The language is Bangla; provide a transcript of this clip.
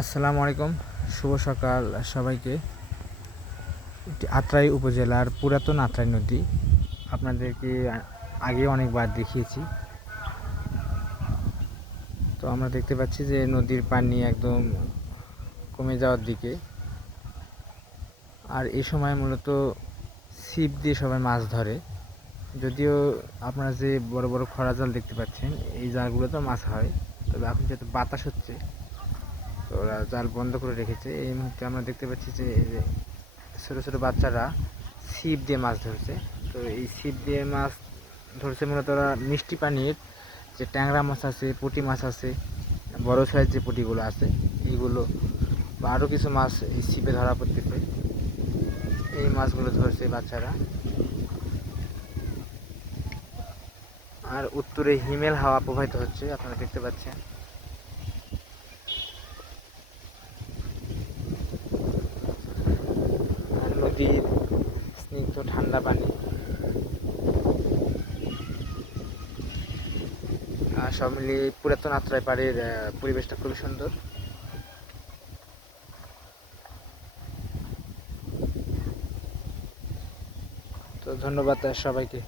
আসসালামু আলাইকুম, শুভ সকাল সবাইকে। আত্রাই উপজেলার পুরাতন আত্রাই নদী। আপনাদেরকে আগে অনেকবার দেখিয়েছি। তো আমরা দেখতে পাচ্ছি যে নদীর পানি একদম কমে যাওয়ার দিকে। আর এই সময় মূলত ছিপ দিয়ে সবাই মাছ ধরে। যদিও আপনারা যে বড় বড় খরা জাল দেখতে পাচ্ছেন, এই জালগুলোতেও মাছ হয়। তবে এখন যেহেতু বাতাস হচ্ছে তো ওরা জাল বন্ধ করে রেখেছে। এই মুহূর্তে আমরা দেখতে পাচ্ছি যে এই যে ছোটো ছোটো বাচ্চারা ছিপ দিয়ে মাছ ধরছে। তো এই ছিপ দিয়ে মাছ ধরছে মূলত ওরা মিষ্টি পানির যে ট্যাংরা মাছ আছে, পুঁটি মাছ আছে, বড় সাইজ যে পুঁটিগুলো আছে, এইগুলো বা আরও কিছু মাছ এই ছিপে ধরা পড়তেছে। এই মাছগুলো ধরছে বাচ্চারা। আর উত্তরে হিমেল হাওয়া প্রবাহিত হচ্ছে, আপনারা দেখতে পাচ্ছেন আর নদীর স্নিগ্ধ ঠান্ডা পানি। সব মিলিয়ে পুরাতন আত্রায় পাড়ের পরিবেশটা খুবই সুন্দর। তো ধন্যবাদ সবাইকে।